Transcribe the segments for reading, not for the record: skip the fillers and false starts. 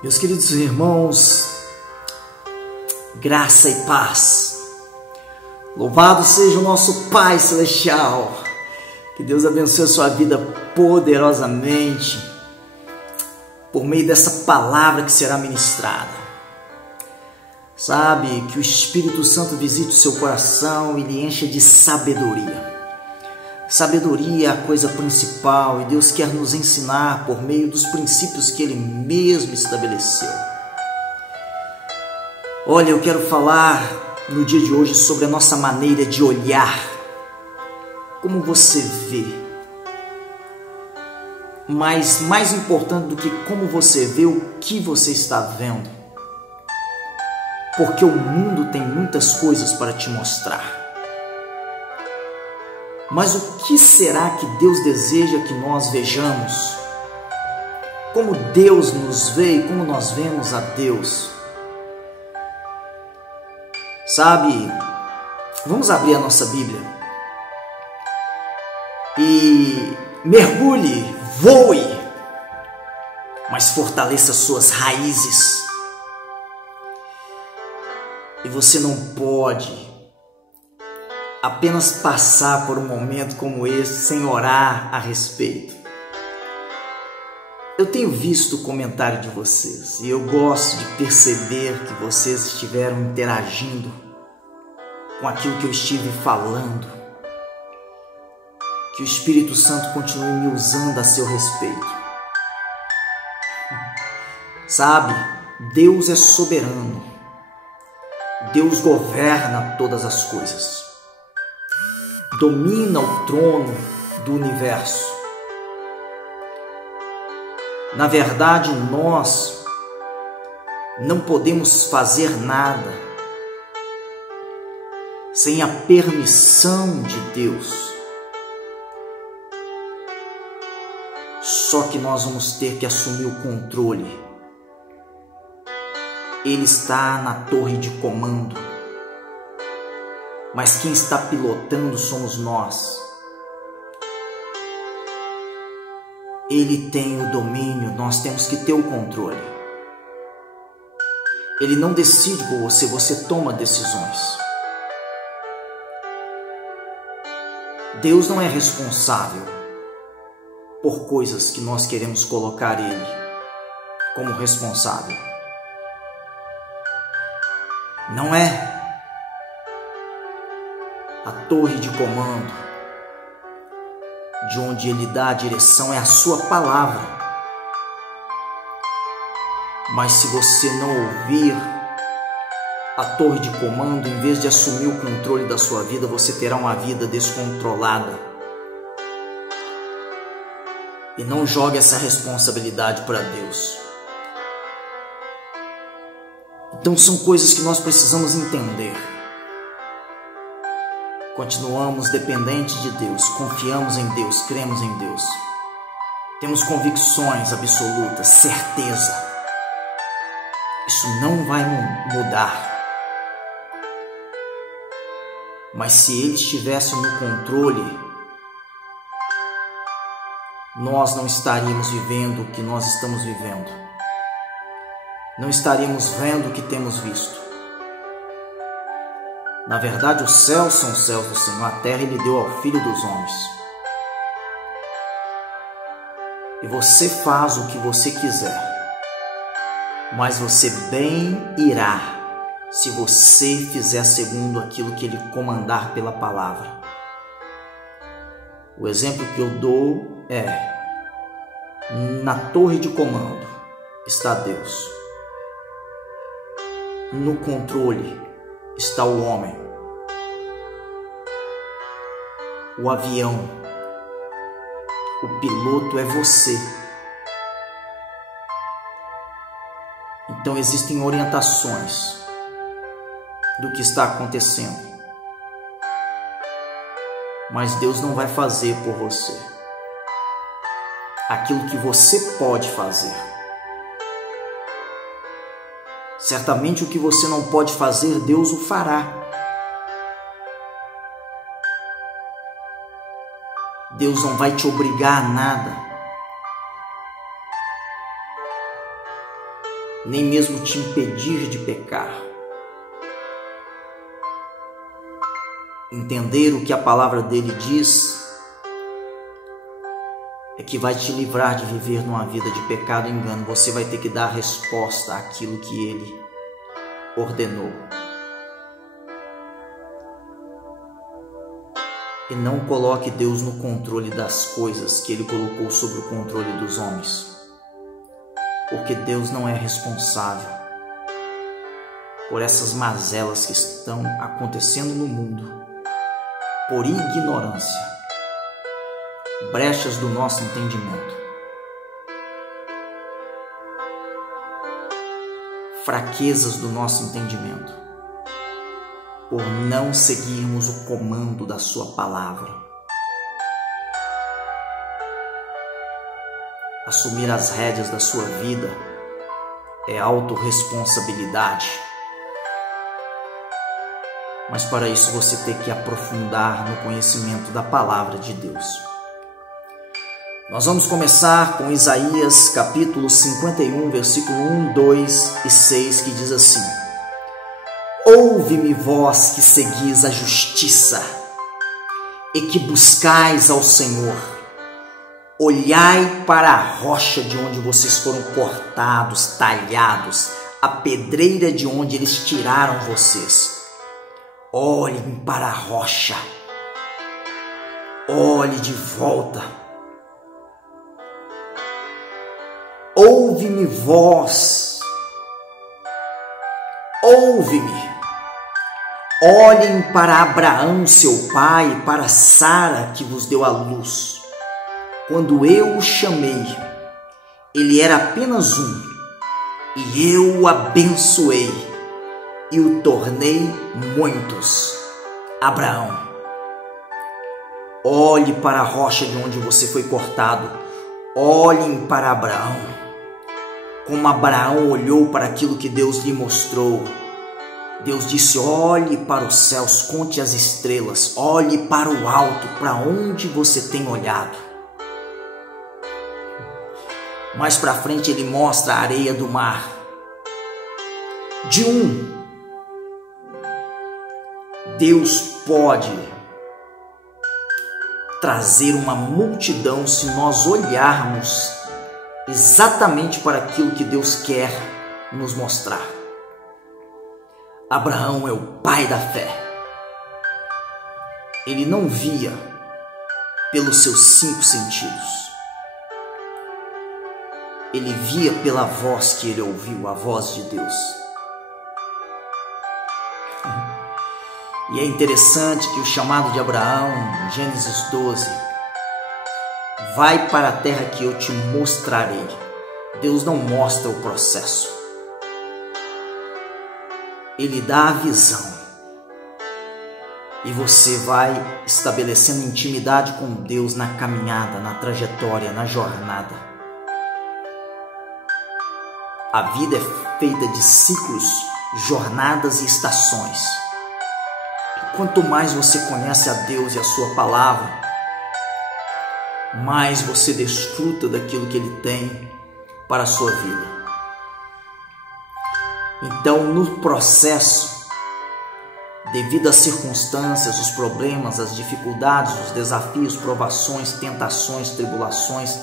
Meus queridos irmãos, graça e paz. Louvado seja o nosso Pai Celestial. Que Deus abençoe a sua vida poderosamente por meio dessa palavra que será ministrada. Sabe, que o Espírito Santo visite o seu coração e lhe encha de sabedoria. Sabedoria é a coisa principal e Deus quer nos ensinar por meio dos princípios que Ele mesmo estabeleceu. Olha, eu quero falar no dia de hoje sobre a nossa maneira de olhar. Como você vê. Mas mais importante do que como você vê, o que você está vendo. Porque o mundo tem muitas coisas para te mostrar. Mas o que será que Deus deseja que nós vejamos? Como Deus nos vê e como nós vemos a Deus? Sabe, vamos abrir a nossa Bíblia e mergulhe, voe, mas fortaleça suas raízes. E você não pode apenas passar por um momento como esse sem orar a respeito. Eu tenho visto o comentário de vocês e eu gosto de perceber que vocês estiveram interagindo com aquilo que eu estive falando. Que o Espírito Santo continue me usando a seu respeito. Sabe, Deus é soberano. Deus governa todas as coisas. Domina o trono do universo. Na verdade, nós não podemos fazer nada sem a permissão de Deus. Só que nós vamos ter que assumir o controle. Ele está na torre de comando. Mas quem está pilotando somos nós. Ele tem o domínio, nós temos que ter o controle. Ele não decide por você, você toma decisões. Deus não é responsável por coisas que nós queremos colocar Ele como responsável. Não é. A torre de comando, de onde Ele dá a direção, é a sua palavra. Mas se você não ouvir a torre de comando, em vez de assumir o controle da sua vida, você terá uma vida descontrolada. E não jogue essa responsabilidade para Deus. Então são coisas que nós precisamos entender. Continuamos dependentes de Deus, confiamos em Deus, cremos em Deus. Temos convicções absolutas, certeza. Isso não vai mudar. Mas se Ele estivesse no controle, nós não estaríamos vivendo o que nós estamos vivendo. Não estaríamos vendo o que temos visto. Na verdade, os céus são os céus do Senhor, a terra Ele deu ao Filho dos homens. E você faz o que você quiser, mas você bem irá se você fizer segundo aquilo que Ele comandar pela palavra. O exemplo que eu dou é: na torre de comando está Deus. No controle está o homem, o avião, o piloto é você. Então existem orientações do que está acontecendo, mas Deus não vai fazer por você aquilo que você pode fazer. Certamente o que você não pode fazer, Deus o fará. Deus não vai te obrigar a nada. nem mesmo te impedir de pecar. Entender o que a palavra dele diz é que vai te livrar de viver numa vida de pecado e engano. Você vai ter que dar resposta àquilo que ele ordenou. E não coloque Deus no controle das coisas que ele colocou sob o controle dos homens. Porque Deus não é responsável por essas mazelas que estão acontecendo no mundo por ignorância, brechas do nosso entendimento, fraquezas do nosso entendimento, por não seguirmos o comando da sua palavra. Assumir as rédeas da sua vida é autorresponsabilidade. Mas para isso você tem que aprofundar no conhecimento da palavra de Deus. Nós vamos começar com Isaías capítulo 51, versículo 1, 2 e 6, que diz assim: Ouve-me, vós que seguis a justiça e que buscais ao Senhor. Olhai para a rocha de onde vocês foram cortados, talhados, a pedreira de onde eles tiraram vocês. Olhem para a rocha. Olhe de volta. Ouve-me, vós. Ouve-me. Olhem para Abraão, seu pai, para Sara, que vos deu a luz. Quando eu o chamei, ele era apenas um, e eu o abençoei e o tornei muitos. Abraão, olhe para a rocha de onde você foi cortado. Olhem para Abraão, como Abraão olhou para aquilo que Deus lhe mostrou. Deus disse: olhe para os céus, conte as estrelas, olhe para o alto, para onde você tem olhado. Mais para frente ele mostra a areia do mar. De um, Deus pode trazer uma multidão se nós olharmos exatamente para aquilo que Deus quer nos mostrar. Abraão é o pai da fé. Ele não via pelos seus 5 sentidos. Ele via pela voz que ele ouviu, a voz de Deus. E é interessante que o chamado de Abraão, em Gênesis 12, vai para a terra que eu te mostrarei. Deus não mostra o processo. Ele dá a visão. E você vai estabelecendo intimidade com Deus na caminhada, na trajetória, na jornada. A vida é feita de ciclos, jornadas e estações. E quanto mais você conhece a Deus e a sua palavra, mais você desfruta daquilo que Ele tem para a sua vida. Então, no processo, devido às circunstâncias, os problemas, as dificuldades, os desafios, provações, tentações, tribulações,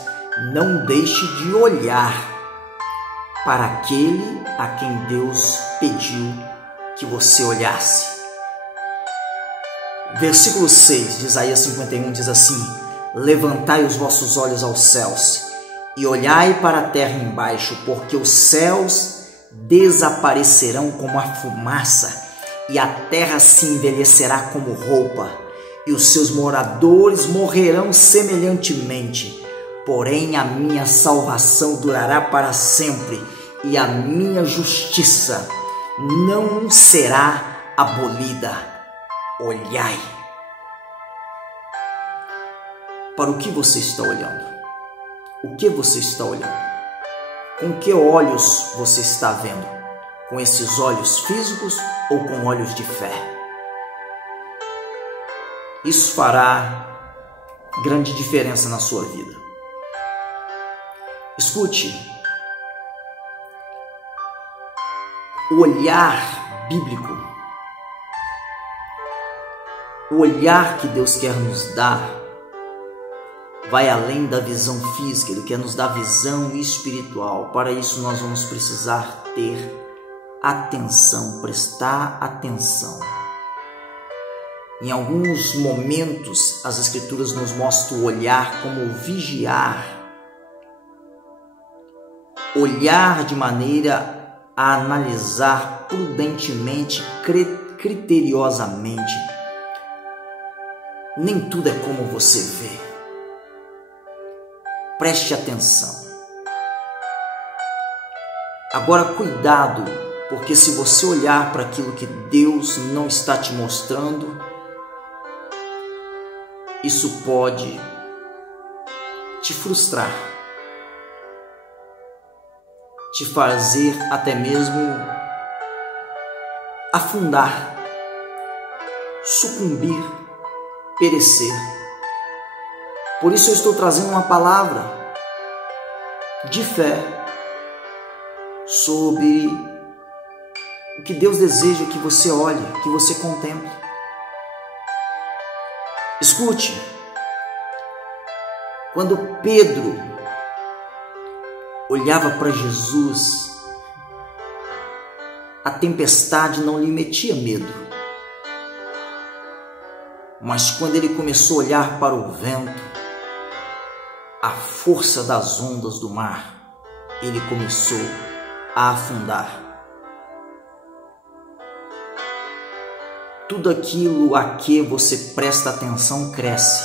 não deixe de olhar para aquele a quem Deus pediu que você olhasse. Versículo 6 de Isaías 51 diz assim: Levantai os vossos olhos aos céus e olhai para a terra embaixo, porque os céus desaparecerão como a fumaça e a terra se envelhecerá como roupa e os seus moradores morrerão semelhantemente. Porém, a minha salvação durará para sempre e a minha justiça não será abolida. Olhai. Para o que você está olhando? O que você está olhando? Com que olhos você está vendo? Com esses olhos físicos ou com olhos de fé? Isso fará grande diferença na sua vida. Escute, O olhar bíblico, o olhar que Deus quer nos dar, vai além da visão física, Ele quer nos dar visão espiritual. Para isso nós vamos precisar ter atenção, prestar atenção. Em alguns momentos as Escrituras nos mostram o olhar como vigiar. Olhar de maneira a analisar prudentemente, criteriosamente. Nem tudo é como você vê. Preste atenção. Agora, cuidado, porque se você olhar para aquilo que Deus não está te mostrando, isso pode te frustrar, te fazer até mesmo afundar, sucumbir, perecer. Por isso eu estou trazendo uma palavra de fé sobre o que Deus deseja que você olhe, que você contemple. Escute, quando Pedro olhava para Jesus, a tempestade não lhe metia medo. Mas quando ele começou a olhar para o vento, a força das ondas do mar, ele começou a afundar. Tudo aquilo a que você presta atenção cresce.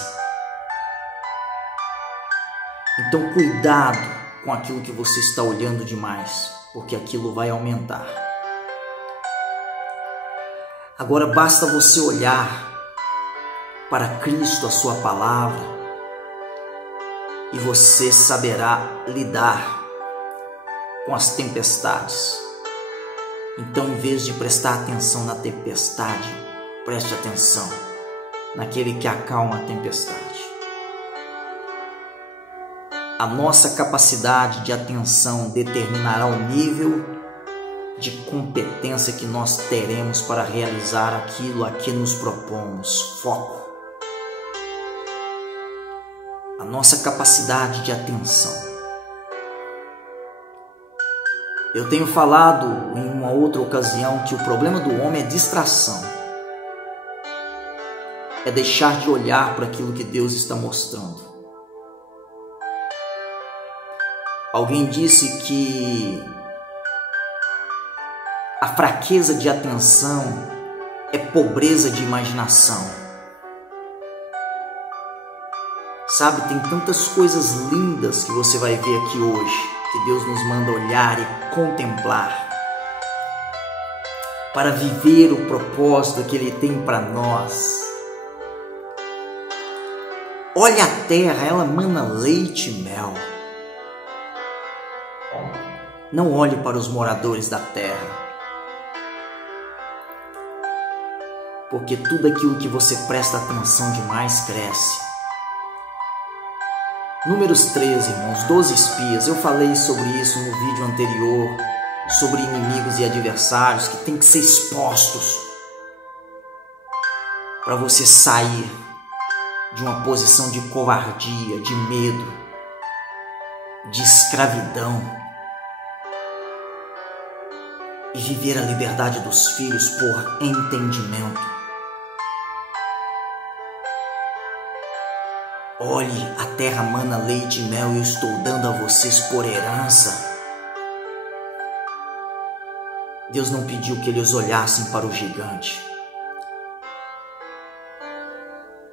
Então cuidado com aquilo que você está olhando demais, porque aquilo vai aumentar. Agora basta você olhar para Cristo, a sua palavra, e você saberá lidar com as tempestades. Então, em vez de prestar atenção na tempestade, preste atenção naquele que acalma a tempestade. A nossa capacidade de atenção determinará o nível de competência que nós teremos para realizar aquilo a que nos propomos. Foco. A nossa capacidade de atenção. Eu tenho falado em uma outra ocasião que o problema do homem é distração. É deixar de olhar para aquilo que Deus está mostrando. Alguém disse que a fraqueza de atenção é pobreza de imaginação. Sabe, tem tantas coisas lindas que você vai ver aqui hoje, que Deus nos manda olhar e contemplar, para viver o propósito que Ele tem para nós. Olha a terra, ela mana leite e mel. Não olhe para os moradores da terra, porque tudo aquilo que você presta atenção demais cresce. Números 13, irmãos, 12 espias. Eu falei sobre isso no vídeo anterior, sobre inimigos e adversários que têm que ser expostos para você sair de uma posição de covardia, de medo, de escravidão e viver a liberdade dos filhos por entendimento. Olhe, a terra mana leite e mel e eu estou dando a vocês por herança. Deus não pediu que eles olhassem para o gigante.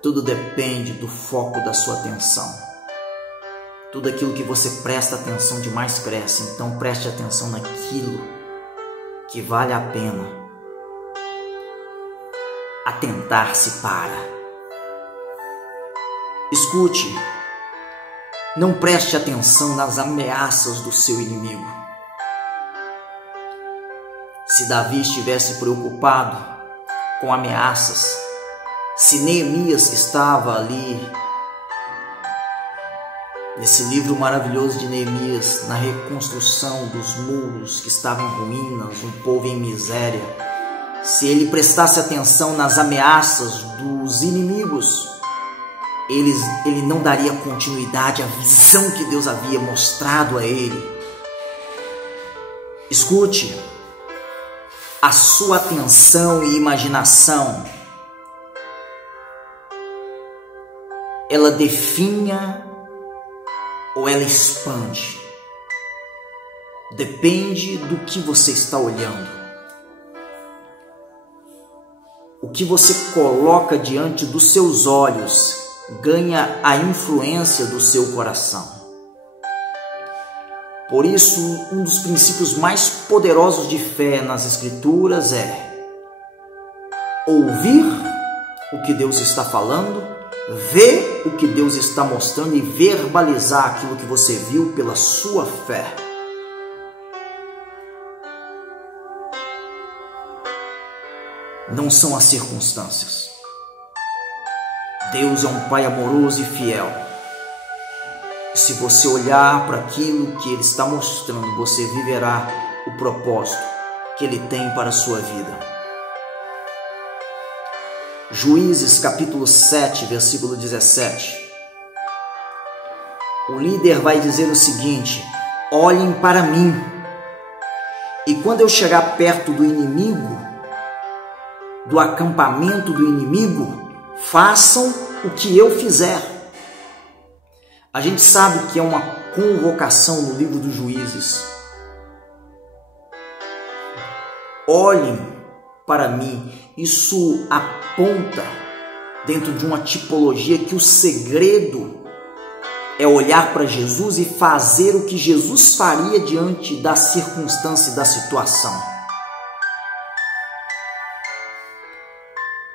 Tudo depende do foco da sua atenção. Tudo aquilo que você presta atenção demais cresce. Então preste atenção naquilo que vale a pena atentar-se para. Escute, não preste atenção nas ameaças do seu inimigo. Se Davi estivesse preocupado com ameaças, se Neemias estava ali nesse livro maravilhoso de Neemias, na reconstrução dos muros que estavam em ruínas, um povo em miséria, se ele prestasse atenção nas ameaças dos inimigos, ele não daria continuidade à visão que Deus havia mostrado a ele. Escute, a sua atenção e imaginação, ela definha ou ela expande? Depende do que você está olhando. O que você coloca diante dos seus olhos ganha a influência do seu coração. Por isso, um dos princípios mais poderosos de fé nas Escrituras é ouvir o que Deus está falando, ver o que Deus está mostrando e verbalizar aquilo que você viu pela sua fé. Não são as circunstâncias. Deus é um Pai amoroso e fiel. Se você olhar para aquilo que Ele está mostrando, você viverá o propósito que Ele tem para a sua vida. Juízes capítulo 7, versículo 17. O líder vai dizer o seguinte: olhem para mim, e quando eu chegar perto do inimigo, do acampamento do inimigo, façam o que eu fizer. A gente sabe que é uma convocação no livro dos Juízes. Olhem para mim. Isso aponta dentro de uma tipologia que o segredo é olhar para Jesus e fazer o que Jesus faria diante da circunstância e da situação.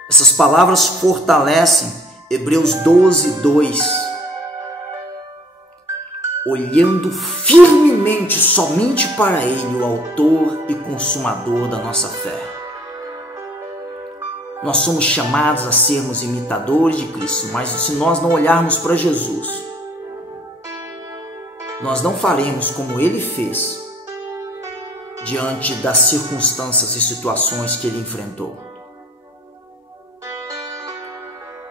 Essas palavras fortalecem Hebreus 12, 2. Olhando firmemente somente para Ele, o autor e consumador da nossa fé. Nós somos chamados a sermos imitadores de Cristo, mas se nós não olharmos para Jesus, nós não faremos como Ele fez diante das circunstâncias e situações que Ele enfrentou.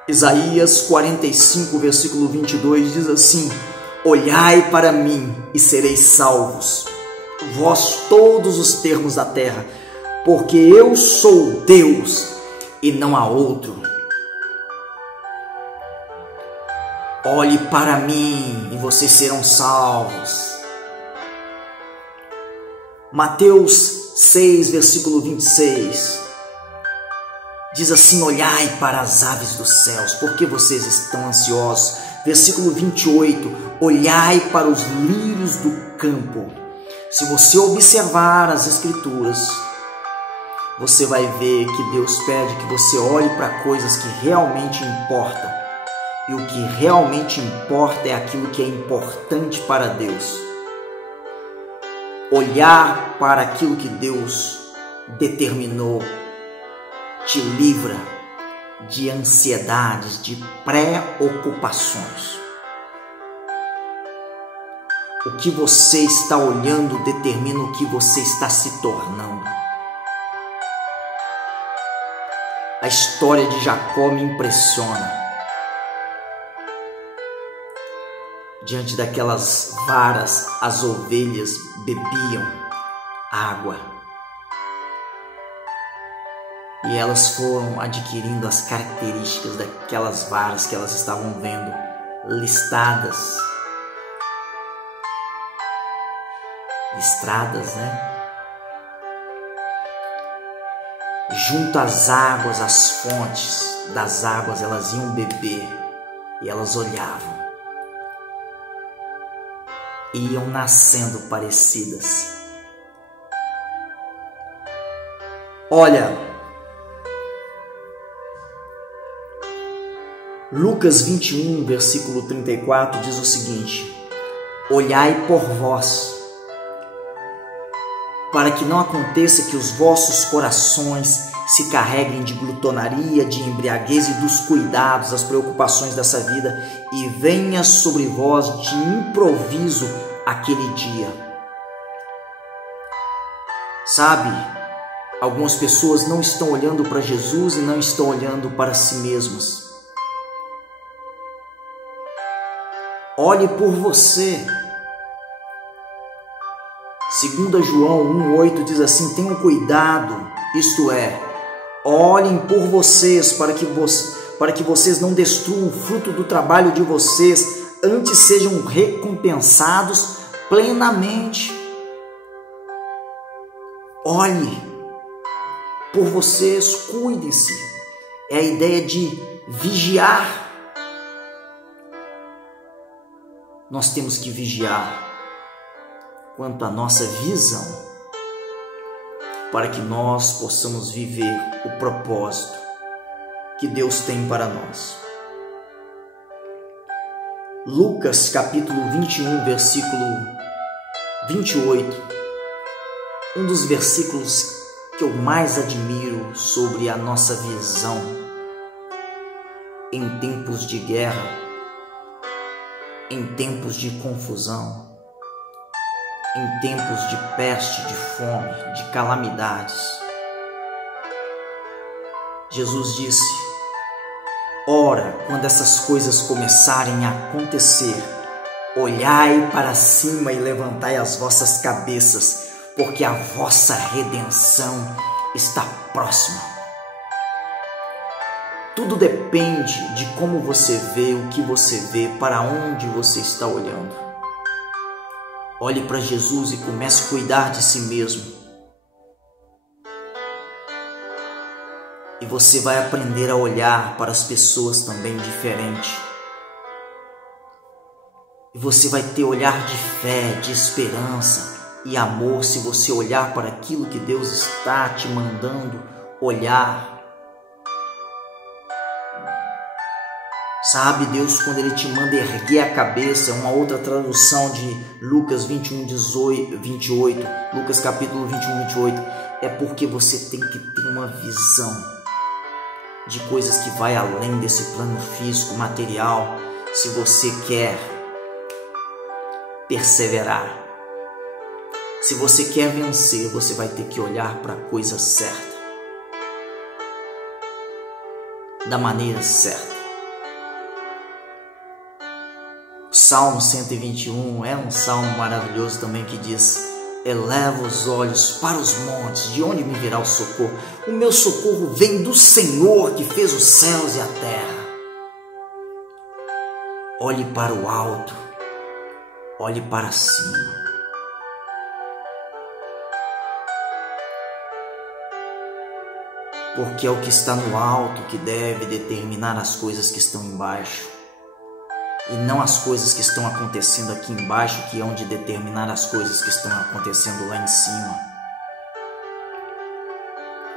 Isaías 45, versículo 22 diz assim: olhai para mim e sereis salvos, vós todos os termos da terra, porque eu sou Deus e não há outro. Olhe para mim e vocês serão salvos. Mateus 6, versículo 26 diz assim: olhai para as aves dos céus, porque vocês estão ansiosos. Versículo 28, olhai para os lírios do campo. Se você observar as Escrituras, você vai ver que Deus pede que você olhe para coisas que realmente importam. E o que realmente importa é aquilo que é importante para Deus. Olhar para aquilo que Deus determinou te livra de ansiedades, de preocupações. O que você está olhando determina o que você está se tornando. A história de Jacó me impressiona. Diante daquelas varas, as ovelhas bebiam água. E elas foram adquirindo as características daquelas varas que elas estavam vendo listradas, né? Junto às águas, às fontes das águas, elas iam beber e elas olhavam. Iam nascendo parecidas. Olha, Lucas 21, versículo 34 diz o seguinte: olhai por vós para que não aconteça que os vossos corações se carreguem de glutonaria, de embriaguez e dos cuidados, das preocupações dessa vida, e venha sobre vós de improviso aquele dia. Sabe, algumas pessoas não estão olhando para Jesus e não estão olhando para si mesmas. Olhe por você. 2 João 1,8 diz assim: tenham cuidado, isto é, olhem por vocês para que vocês não destruam o fruto do trabalho de vocês, antes sejam recompensados plenamente. Olhe por vocês, cuidem-se. É a ideia de vigiar. Nós temos que vigiar quanto à nossa visão, para que nós possamos viver o propósito que Deus tem para nós. Lucas capítulo 21, versículo 28, um dos versículos que eu mais admiro sobre a nossa visão em tempos de guerra, em tempos de confusão, em tempos de peste, de fome, de calamidades. Jesus disse: ora, quando essas coisas começarem a acontecer, olhai para cima e levantai as vossas cabeças, porque a vossa redenção está próxima. Tudo depende de como você vê, o que você vê, para onde você está olhando. Olhe para Jesus e comece a cuidar de si mesmo. E você vai aprender a olhar para as pessoas também diferente. E você vai ter olhar de fé, de esperança e amor se você olhar para aquilo que Deus está te mandando olhar. Sabe, Deus, quando Ele te manda erguer a cabeça, uma outra tradução de Lucas 21, 28, Lucas capítulo 21, 28, é porque você tem que ter uma visão de coisas que vai além desse plano físico, material, se você quer perseverar. Se você quer vencer, você vai ter que olhar para a coisa certa, da maneira certa. O Salmo 121 é um salmo maravilhoso também que diz: eleva os olhos para os montes, de onde me virá o socorro? O meu socorro vem do Senhor que fez os céus e a terra. Olhe para o alto, olhe para cima. Porque é o que está no alto que deve determinar as coisas que estão embaixo, e não as coisas que estão acontecendo aqui embaixo que hão de determinar as coisas que estão acontecendo lá em cima.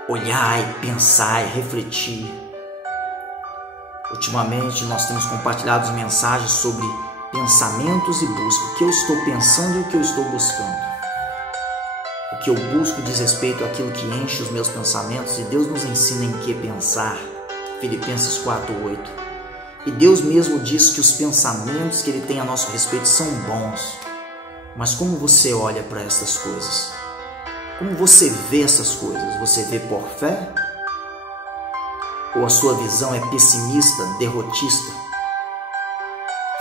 Olhar e pensar e refletir. Ultimamente nós temos compartilhado mensagens sobre pensamentos e busca. O que eu estou pensando e o que eu estou buscando. O que eu busco diz respeito àquilo que enche os meus pensamentos, e Deus nos ensina em que pensar. Filipenses 4:8. E Deus mesmo diz que os pensamentos que Ele tem a nosso respeito são bons. Mas como você olha para essas coisas? Como você vê essas coisas? Você vê por fé? Ou a sua visão é pessimista, derrotista,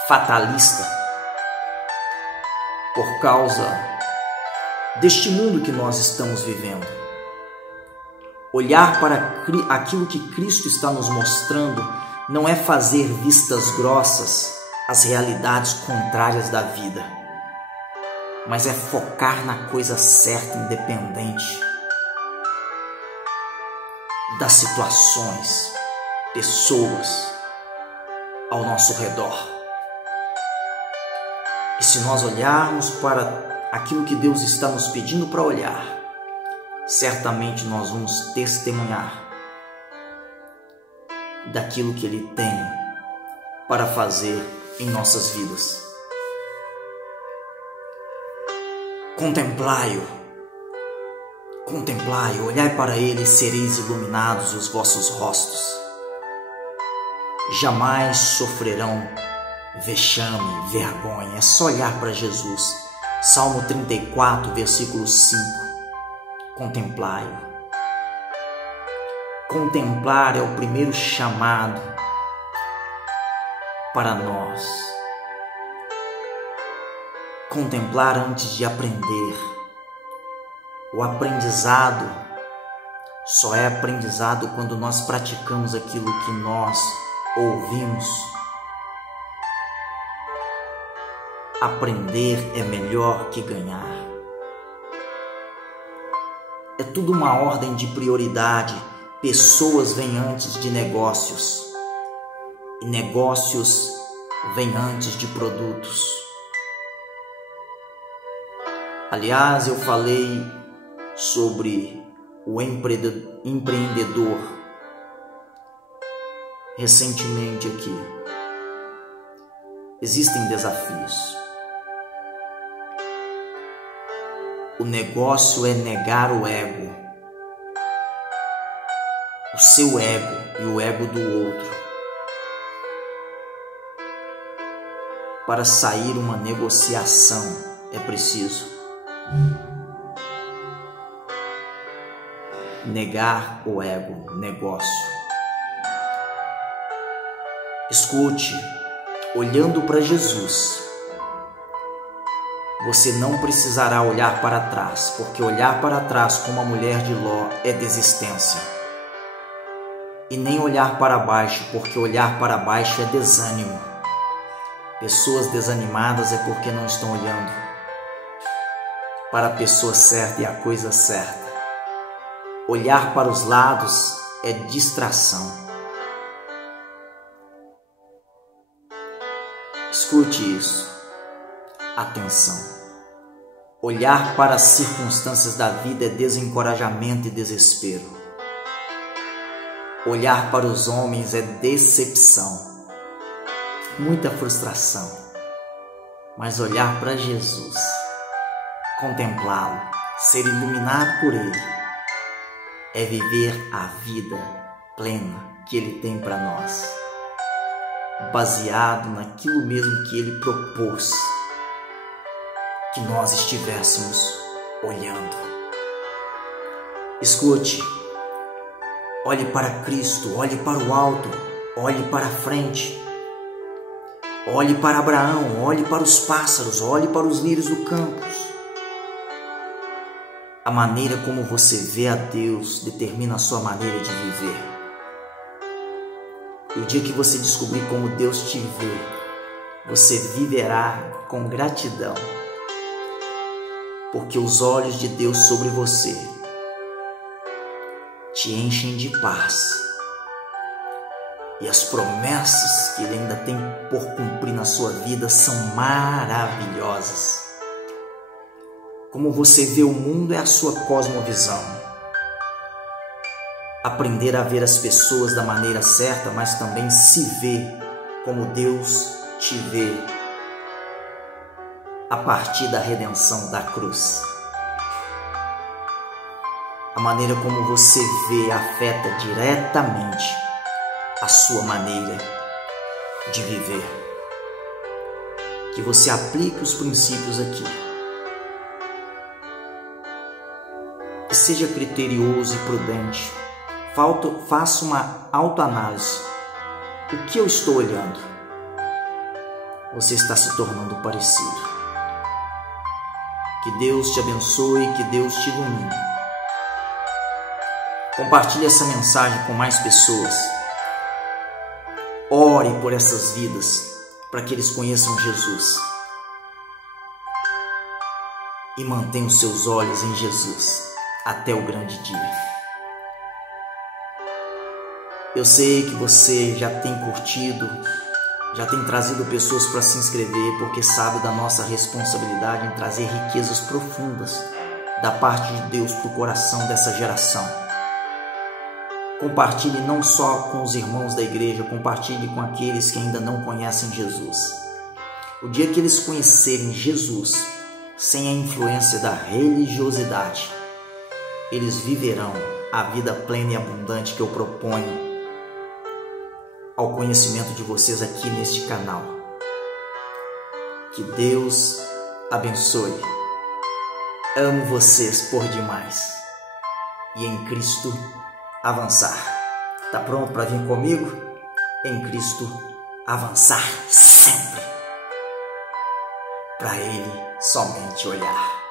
fatalista? Por causa deste mundo que nós estamos vivendo. Olhar para aquilo que Cristo está nos mostrando não é fazer vistas grossas às realidades contrárias da vida, mas é focar na coisa certa, independente das situações, pessoas ao nosso redor. E se nós olharmos para aquilo que Deus está nos pedindo para olhar, certamente nós vamos testemunhar daquilo que Ele tem para fazer em nossas vidas. Contemplai-o Contemplai, olhai para ele e sereis iluminados os vossos rostos. Jamais sofrerão vexame, vergonha. É só olhar para Jesus. Salmo 34, versículo 5. Contemplai-o. Contemplar é o primeiro chamado para nós. Contemplar antes de aprender. O aprendizado só é aprendizado quando nós praticamos aquilo que nós ouvimos. Aprender é melhor que ganhar. É tudo uma ordem de prioridade. Pessoas vêm antes de negócios. E negócios vêm antes de produtos. Aliás, eu falei sobre o empreendedor recentemente aqui. Existem desafios. O negócio é negar o ego, o seu ego e o ego do outro, para sair uma negociação é preciso negar o ego, negócio. Escute, olhando para Jesus, você não precisará olhar para trás, porque olhar para trás como a mulher de Ló é desistência. E nem olhar para baixo, porque olhar para baixo é desânimo. Pessoas desanimadas é porque não estão olhando para a pessoa certa e a coisa certa. Olhar para os lados é distração. Escute isso. Atenção. Olhar para as circunstâncias da vida é desencorajamento e desespero. Olhar para os homens é decepção, muita frustração. Mas olhar para Jesus, contemplá-lo, ser iluminado por Ele, é viver a vida plena que Ele tem para nós, baseado naquilo mesmo que Ele propôs que nós estivéssemos olhando. Escute, olhe para Cristo, olhe para o alto, olhe para a frente, olhe para Abraão, olhe para os pássaros, olhe para os lírios do campo. A maneira como você vê a Deus determina a sua maneira de viver. E o dia que você descobrir como Deus te vê, você viverá com gratidão, porque os olhos de Deus sobre você te enchem de paz, e as promessas que Ele ainda tem por cumprir na sua vida são maravilhosas. Como você vê o mundo é a sua cosmovisão. Aprender a ver as pessoas da maneira certa, mas também se ver como Deus te vê a partir da redenção da cruz. A maneira como você vê afeta diretamente a sua maneira de viver. Que você aplique os princípios aqui. E seja criterioso e prudente. Faça uma autoanálise. O que eu estou olhando? Você está se tornando parecido. Que Deus te abençoe, que Deus te ilumine. Compartilhe essa mensagem com mais pessoas. Ore por essas vidas, para que eles conheçam Jesus. E mantenha os seus olhos em Jesus até o grande dia. Eu sei que você já tem curtido, já tem trazido pessoas para se inscrever, porque sabe da nossa responsabilidade em trazer riquezas profundas da parte de Deus para o coração dessa geração. Compartilhe não só com os irmãos da igreja, compartilhe com aqueles que ainda não conhecem Jesus. O dia que eles conhecerem Jesus, sem a influência da religiosidade, eles viverão a vida plena e abundante que eu proponho ao conhecimento de vocês aqui neste canal. Que Deus abençoe. Amo vocês por demais. E em Cristo avançar. Tá pronto para vir comigo? Em Cristo avançar sempre. Para Ele somente olhar.